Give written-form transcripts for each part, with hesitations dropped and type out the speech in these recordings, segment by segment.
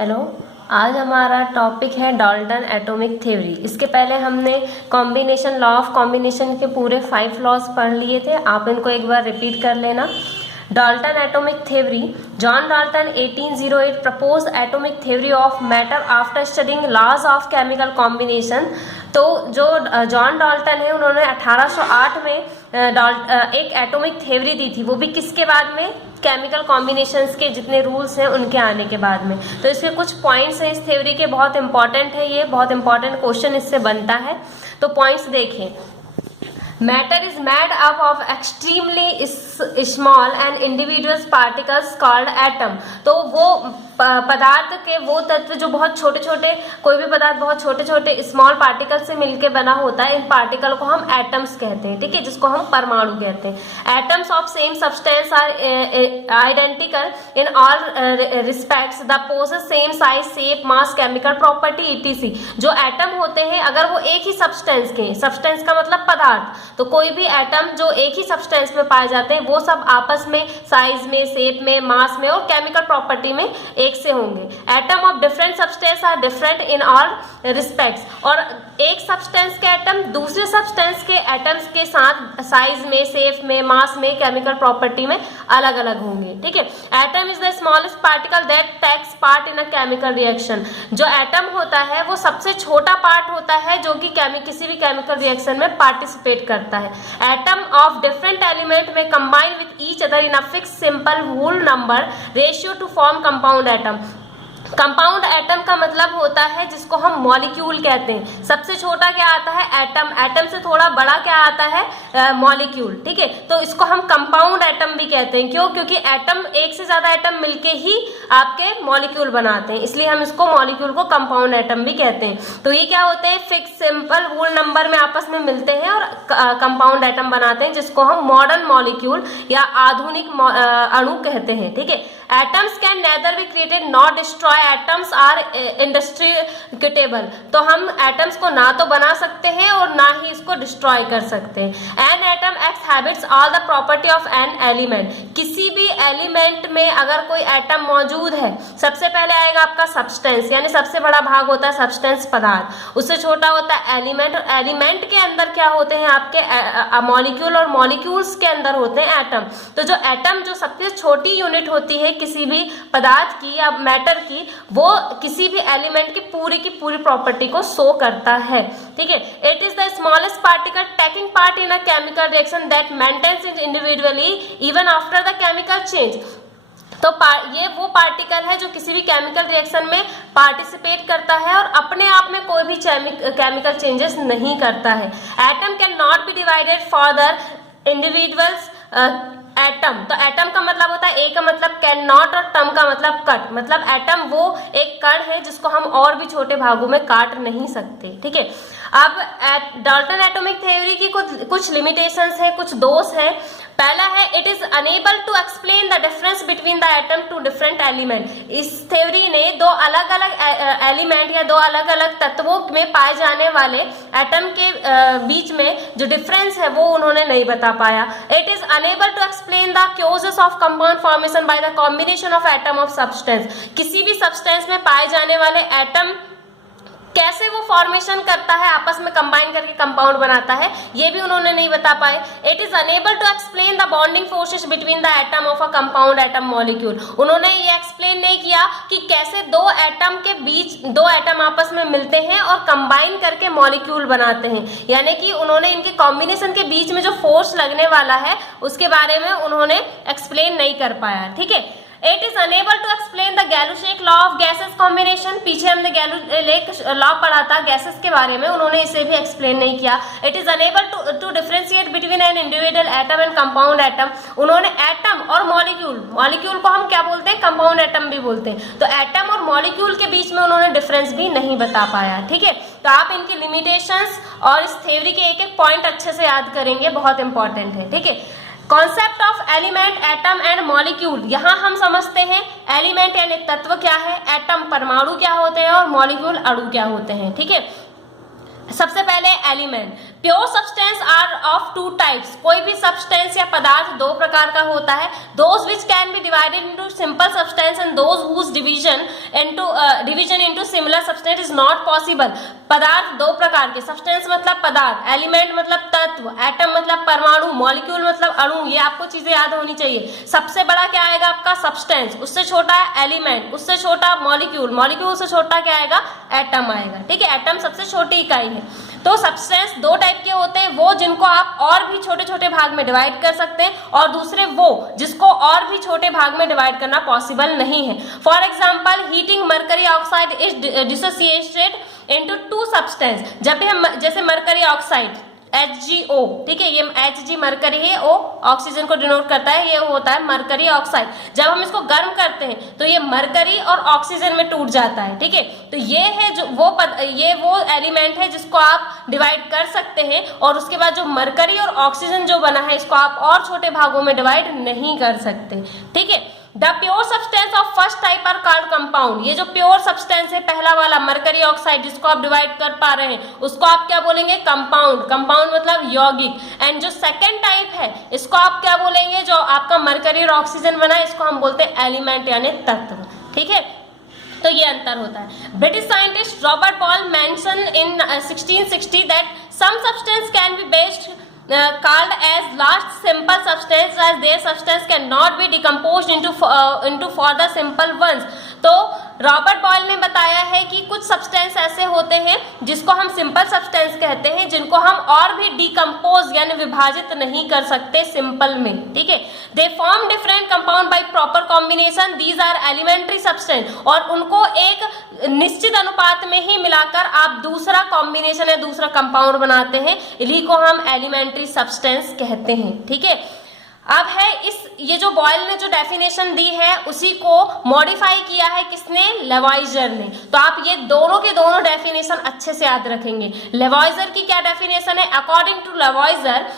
Hello. आज हमारा topic है डाल्टन एटॉमिक थ्योरी। इसके पहले हमने कॉम्बिनेशन लॉ ऑफ कॉम्बिनेशन के पूरे 5 लॉज पढ़ लिए थे। आप इनको एक बार रिपीट कर लेना। Dalton atomic theory. John Dalton 1808 propose atomic theory of matter after studing laws of chemical combination. तो जो जॉन डाल्टन है उन्होंने 1808 में एक एटॉमिक थ्योरी दी थी, वो भी किसके बाद में? केमिकल कॉम्बिनेशंस के जितने रूल्स हैं उनके आने के बाद में। तो इसके कुछ पॉइंट्स हैं इस थ्योरी के, बहुत इंपॉर्टेंट है, ये बहुत इंपॉर्टेंट क्वेश्चन इससे बनता है। तो पॉइंट्स देखें। Matter is made up of extremely small and individual particles called atom. तो वो पदार्थ के वो तत्व जो बहुत छोटे छोटे, कोई भी पदार्थ बहुत छोटे छोटे स्मॉल पार्टिकल से मिलकर बना होता है, इन पार्टिकल को हम एटम्स कहते हैं, ठीक है, जिसको हम परमाणु कहते हैं। Atoms of same substance are identical in all respects, the possess same size, shape, mass, chemical property etc. जो एटम होते हैं अगर वो एक ही सब्सटेंस के, सब्सटेंस का मतलब पदार्थ, तो कोई भी एटम जो एक ही सब्सटेंस में पाए जाते हैं वो सब आपस में साइज में, शेप में, मास में और केमिकल प्रॉपर्टी में एक से होंगे। Atom of different substance are different in all respects. और एक सब्सटेंस के एटम दूसरे सब्सटेंस के एटम्स के साथ साइज में, शेप में, मास में, केमिकल प्रॉपर्टी में अलग अलग होंगे, ठीक है। Atom is the smallest particle that takes part in a chemical reaction. जो एटम होता है वो सबसे छोटा पार्ट होता है जो कि किसी भी केमिकल रिएक्शन में पार्टिसिपेट करता है। एटम ऑफ डिफरेंट एलिमेंट में combine with each other in a fix simple whole number ratio to form compound atom. Compound atom का मतलब होता है जिसको हम मॉलिक्यूल कहते हैं। सबसे छोटा क्या आता है? एटम। एटम से थोड़ा बड़ा क्या आता है? मॉलिक्यूल, ठीक है। तो इसको हम कंपाउंड एटम भी कहते हैं। क्यों? क्योंकि एटम, एक से ज्यादा एटम मिलके ही आपके मॉलिक्यूल बनाते हैं, इसलिए हम इसको मॉलिक्यूल को कंपाउंड एटम भी कहते हैं। तो ये क्या होते हैं? फिक्स सिंपल होल नंबर में आपस में मिलते हैं और कंपाउंड एटम बनाते हैं, जिसको हम मॉडर्न मॉलिक्यूल या आधुनिक अणु कहते हैं, ठीक है। Atoms can neither be created not destroy, atoms are indestructible. तो हम एटम्स को ना तो बना सकते हैं और ना ही इसको डिस्ट्रॉय कर सकते हैं। An atom exhibits all the property of an element. किसी भी एलिमेंट में अगर कोई एटम मौजूद है, सबसे पहले आएगा आपका सब्सटेंस, यानी सबसे बड़ा भाग होता है सब्सटेंस, पदार्थ। उससे छोटा होता है एलिमेंट, और एलिमेंट के अंदर क्या होते हैं आपके मॉलिक्यूल, और मॉलिक्यूल्स के अंदर होते हैं एटम। तो जो एटम, जो सबसे छोटी यूनिट होती है किसी भी पदार्थ की या मैटर की, वो किसी भी एलिमेंट की पूरी प्रॉपर्टी को शो करता है, ठीक है। It is the smallest particle taking part in a chemical reaction that maintains it individually even after the chemical change. तो ये वो पार्टिकल है जो किसी भी केमिकल रिएक्शन में पार्टिसिपेट करता है और अपने आप में कोई भी केमिकल चेंजेस नहीं करता है। Atom can not be divided further individuals atom. तो एटम का मतलब होता है, ए का मतलब कैन नॉट और टम का मतलब कट। मतलब एटम वो एक कण है जिसको हम और भी छोटे भागों में काट नहीं सकते, ठीक है। अब डाल्टन एटॉमिक थ्योरी की कुछ लिमिटेशंस है, कुछ दोष है। पहला है, it is unable to explain the difference between the atom two different element. इस थ्योरी ने दो अलग अलग एलिमेंट या दो अलग अलग तत्वों में पाए जाने वाले एटम के बीच में जो डिफरेंस है वो उन्होंने नहीं बता पाया। It is unable to explain the causes of compound formation by the combination of atom of substance. किसी भी सब्सटेंस में पाए जाने वाले एटम कैसे वो फॉर्मेशन करता है, आपस में कंबाइन करके कंपाउंड बनाता है, ये भी उन्होंने नहीं बता पाए। It is unable to explain the bonding forces between the atom of a compound atom molecule. उन्होंने ये एक्सप्लेन नहीं किया कि कैसे दो एटम के बीच, दो एटम आपस में मिलते हैं और कंबाइन करके मॉलिक्यूल बनाते हैं, यानी कि उन्होंने इनके कॉम्बिनेशन के बीच में जो फोर्स लगने वाला है उसके बारे में उन्होंने एक्सप्लेन नहीं कर पाया, ठीक है। It is unable to explain the Gay-Lussac law of gases combination। पीछे हमने Gay-Lussac लॉ पढ़ा था गैसेस के बारे में, उन्होंने इसे भी एक्सप्लेन नहीं किया। It is unable to differentiate between an individual atom and compound atom। उन्होंने एटम और मॉलिक्यूल, मॉलिक्यूल को हम क्या बोलते हैं? कंपाउंड एटम भी बोलते हैं। तो एटम और मॉलिक्यूल के बीच में उन्होंने डिफरेंस भी नहीं बता पाया, ठीक है। तो आप इनकी लिमिटेशंस और इस थ्योरी के एक एक पॉइंट अच्छे से याद करेंगे, बहुत इंपॉर्टेंट है, ठीक है। Concept of element, atom and molecule. यहाँ हम समझते हैं एलिमेंट यानी तत्व क्या है, एटम परमाणु क्या होते हैं और मॉलिक्यूल अणु क्या होते हैं, ठीक है। सबसे पहले element. Pure substance are of two types, कोई भी सब्सटेंस या पदार्थ दो प्रकार का होता है, those which can be divided into simple substance and those whose division into similar substance is not possible. पदार्थ दो प्रकार के, सब्सटेंस मतलब पदार्थ, एलिमेंट मतलब तत्व, एटम मतलब परमाणु, मॉलिक्यूल मतलब अणु, ये आपको चीजें याद होनी चाहिए। सबसे बड़ा क्या आएगा आपका सब्सटेंस, उससे छोटा एलिमेंट, उससे छोटा मॉलिक्यूल, मॉलिक्यूल से छोटा क्या आएगा एटम आएगा, ठीक है। एटम सबसे छोटी इकाई है। तो सब्सटेंस दो टाइप के होते हैं, वो जिनको आप और भी छोटे छोटे भाग में डिवाइड कर सकते हैं, और दूसरे वो जिसको और भी छोटे भाग में डिवाइड करना पॉसिबल नहीं है। For example heating mercury oxide is dissociated into two substance. जब भी हम जैसे मरकरी ऑक्साइड HgO, ठीक है, ये Hg मरकरी है, O ऑक्सीजन को डिनोट करता है, ये होता है मरकरी ऑक्साइड। जब हम इसको गर्म करते हैं तो ये मरकरी और ऑक्सीजन में टूट जाता है, ठीक है। तो ये है जो वो एलिमेंट है जिसको आप डिवाइड कर सकते हैं, और उसके बाद जो मरकरी और ऑक्सीजन जो बना है इसको आप और छोटे भागों में डिवाइड नहीं कर सकते, ठीक है। The pure substance of first type are called compound. ये जो प्योर सब्सटेंस है पहला वाला मरकरी ऑक्साइड जिसको आप डिवाइड कर पा रहे हैं, उसको आप क्या बोलेंगे कंपाउंड। कंपाउंड मतलब यौगिक। एंड जो सेकंड टाइप है इसको आप क्या बोलेंगे, जो आपका मरकरी और ऑक्सीजन बना है इसको हम बोलते हैं एलिमेंट यानी तत्व, ठीक है। तो ये अंतर होता है। British scientist Robert Boyle mention in 1660 that some substance can be based called as large simple substance as their substance cannot be decomposed into further simple ones। तो रॉबर्ट बॉयल ने बताया है कि कुछ सब्सटेंस ऐसे होते हैं जिसको हम सिंपल सब्सटेंस कहते हैं, जिनको हम और भी डिकम्पोज यानी विभाजित नहीं कर सकते सिंपल में, ठीक है। They form different compound by proper combination, these are elementary substance. और उनको एक निश्चित अनुपात में ही मिलाकर आप दूसरा कॉम्बिनेशन या दूसरा कंपाउंड बनाते हैं, इन्हीं को हम एलिमेंट्री सब्सटेंस कहते हैं, ठीक है। अब है ये जो बॉयल ने जो डेफिनेशन दी है उसी को मॉडिफाई किया है किसने, लेवाइजर ने। तो आप ये दोनों के दोनों डेफिनेशन अच्छे से याद रखेंगे। लेवाइजर की क्या डेफिनेशन है, according to Lavoisier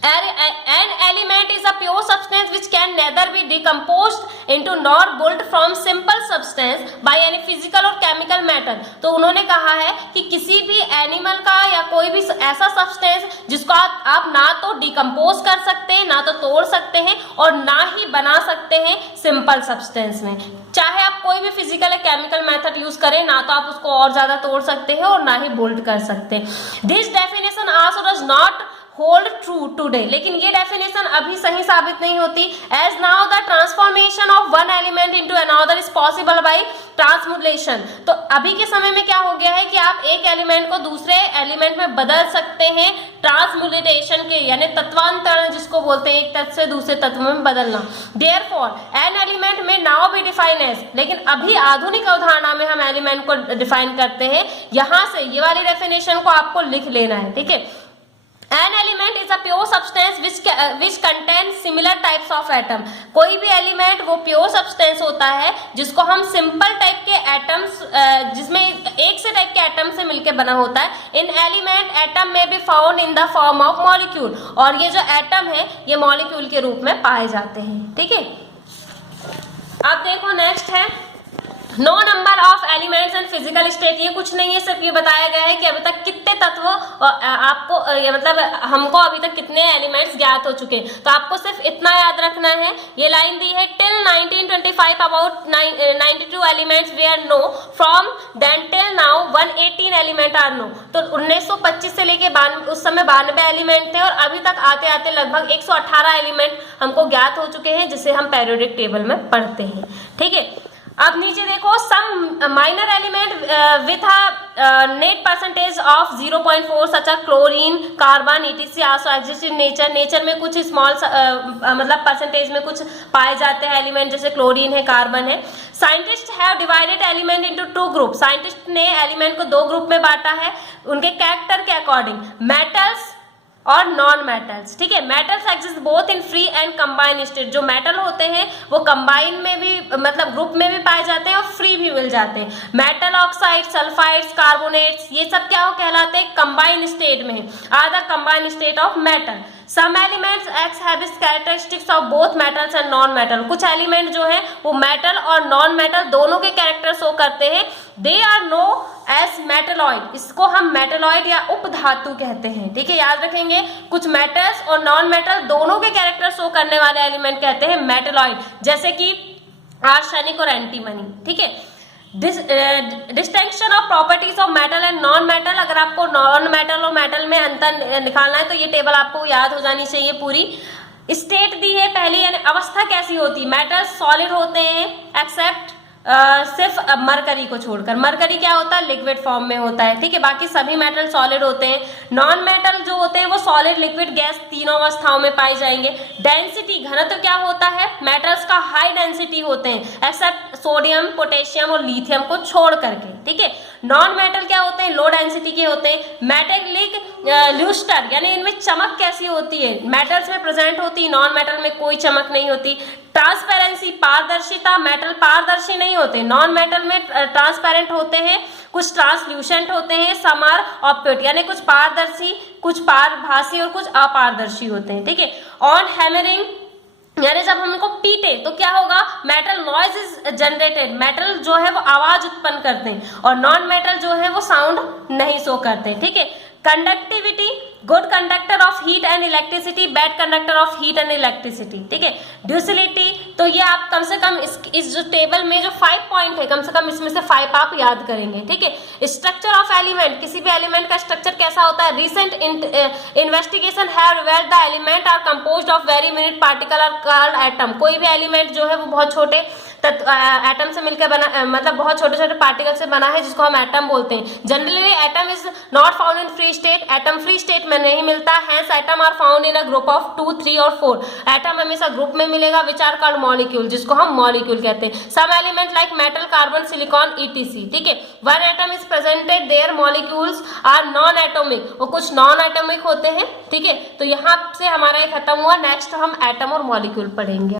an element is a pure substance which can neither be decomposed into nor built from simple substance by any physical or chemical matter। तो उन्होंने कहा है कि किसी भी एनिमल का या कोई भी ऐसा सब्सटेंस जिसको आप ना तो डिकम्पोज कर सकते हैं, ना तो तोड़ सकते हैं, और ना ही बना सकते हैं सिंपल सब्सटेंस में। चाहे आप कोई भी फिजिकल या केमिकल मेथड यूज करें, ना तो आप उसको और ज्यादा तोड़ सकते हैं और ना ही बोल्ट कर सकते हैं। This definition also does not hold true today. लेकिन ये डेफिनेशन अभी सही साबित नहीं होती। As now the transformation of one element into another is possible by transmutation. तो अभी के समय में क्या हो गया है कि आप एक एलिमेंट को दूसरे एलिमेंट में बदल सकते हैं ट्रांसमुलेशन के, यानी तत्वांतरण जिसको बोलते हैं, एक तत्व से दूसरे तत्व में बदलना। देयरफॉर एन एलिमेंट में नाउ बी डिफाइन एज, लेकिन अभी आधुनिक अवधारणा में हम एलिमेंट को डिफाइन करते हैं। यहां से ये वाली डेफिनेशन को आपको लिख लेना है, ठीक है। An element is a pure substance which contains similar types of atom। कोई भी एलिमेंट वो प्योर सब्सटेंस होता है जिसको हम सिंपल टाइप के एटम्स, जिसमें एक से टाइप के एटम से मिलकर बना होता है। इन एलिमेंट एटम में be found in the form of molecule. और ये जो एटम है ये मॉलिक्यूल के रूप में पाए जाते हैं, ठीक है। अब देखो नेक्स्ट है known number of elements and physical state. ये कुछ नहीं है, सिर्फ ये बताया गया है कि अभी तक कितने तत्व आपको मतलब हमको अभी तक कितने एलिमेंट्स ज्ञात हो चुके हैं। तो आपको सिर्फ इतना याद रखना है, ये लाइन दी है till 1925 about 92 elements were known, from then till now 118 element are known. तो 1925 से लेके उस समय 92 एलिमेंट थे, और अभी तक आते आते लगभग 118 एलिमेंट हमको ज्ञात हो चुके हैं, जिसे हम पेरियोडिक टेबल में पढ़ते हैं, ठीक है। अब नीचे देखो some minor element with a net percentage of 0.4 such chlorine, carbon etc also exist in nature. Nature में कुछ स्मॉल मतलब परसेंटेज में कुछ पाए जाते हैं एलिमेंट, जैसे क्लोरीन है, कार्बन है। Scientist have divided element into two group. Scientist ने एलिमेंट को दो ग्रुप में बांटा है उनके कैरेक्टर के अकॉर्डिंग, मेटल्स और नॉन मेटल्स, ठीक है। Metals exist both in free and combine state. जो मेटल होते हैं वो कंबाइन में भी मतलब ग्रुप में भी पाए जाते हैं और फ्री भी मिल जाते हैं। मेटल ऑक्साइड, सल्फाइड्स, कार्बोनेट्स, ये सब क्या हो कहलाते हैं, कंबाइन स्टेट में are the combine state of metal. Some elements ex have this characteristics of both metals and non metal. कुछ एलिमेंट जो है वो मेटल और नॉन मेटल दोनों के कैरेक्टर शो करते हैं। They are known as metalloid, इसको हम मेटलॉइड या उपधातु कहते हैं। ठीक है, याद रखेंगे, कुछ मेटल्स और नॉन मेटल दोनों के कैरेक्टर शो करने वाले एलिमेंट कहते हैं मेटलॉइड, जैसे कि आर्सेनिक और एंटीमनी। ठीक है, distinction of properties of metal and non metal, अगर आपको नॉन मेटल और मेटल में अंतर निकालना है तो ये टेबल आपको याद हो जानी चाहिए पूरी। स्टेट दी है पहली, यानी अवस्था कैसी होती है, मेटल सॉलिड होते हैं एक्सेप्ट सिर्फ मरकरी को छोड़कर। मरकरी क्या होता है, लिक्विड फॉर्म में होता है। ठीक है, बाकी सभी मेटल सॉलिड होते हैं। नॉन मेटल जो होते हैं वो सॉलिड, लिक्विड, गैस तीनों अवस्थाओं में पाए जाएंगे। डेंसिटी, घनत्व क्या होता है, मेटल्स का हाई डेंसिटी होते हैं एक्सेप्ट सोडियम, पोटेशियम और लिथियम को छोड़ करके। ठीक है, नॉन मेटल क्या होते हैं, लो डेंसिटी के होते हैं। मेटेलिक ल्यूस्टर, यानी इनमें चमक कैसी होती है, मेटल्स में प्रेजेंट होती है, नॉन मेटल में कोई चमक नहीं होती। ट्रांसपेरेंसी, पारदर्शिता, मेटल पारदर्शी नहीं होते, नॉन मेटल में ट्रांसपेरेंट होते हैं, कुछ ट्रांसल्यूसेंट होते हैं। सम आर ऑप्टिक, यानी कुछ पारदर्शी, कुछ पारभासी और कुछ अपारदर्शी होते हैं। ठीक है, ऑन हैमरिंग, यानी जब हम इनको पीटे तो क्या होगा, metal noise is generated, metal जो है वो आवाज उत्पन्न करते हैं, और नॉन मेटल जो है वो साउंड नहीं शो करते। ठीक है, conductivity, good conductor of heat and electricity, bad conductor of heat and electricity. ठीक है, ड्यूसिलिटी, तो ये आप कम से कम इस जो टेबल में जो 5 पॉइंट है, कम से कम इसमें से 5 आप याद करेंगे। ठीक है, स्ट्रक्चर ऑफ एलिमेंट, किसी भी एलिमेंट का स्ट्रक्चर कैसा होता है। Recent investigation have revealed the element are composed of very minute particle are called atom, कोई भी एलिमेंट जो है वो बहुत छोटे एटम से मिलकर बना, मतलब बहुत छोटे छोटे पार्टिकल से बना है, जिसको हम एटम बोलते हैं। Generally atom is not found in free state, atom free state में नहीं मिलता है। Atom are found in a group of 2, 3 और 4, एटम हमेशा ग्रुप में मिलेगा, विच आर कॉल्ड मॉलिक्यूल, जिसको हम मॉलिक्यूल कहते हैं। Some element like metal, carbon, silicon, etc. ठीक है, one atom is presented, their molecules are non atomic, और कुछ नॉन एटॉमिक होते हैं। ठीक है, तो यहाँ से हमारा ये खत्म हुआ। नेक्स्ट हम एटम और मॉलिक्यूल पढ़ेंगे।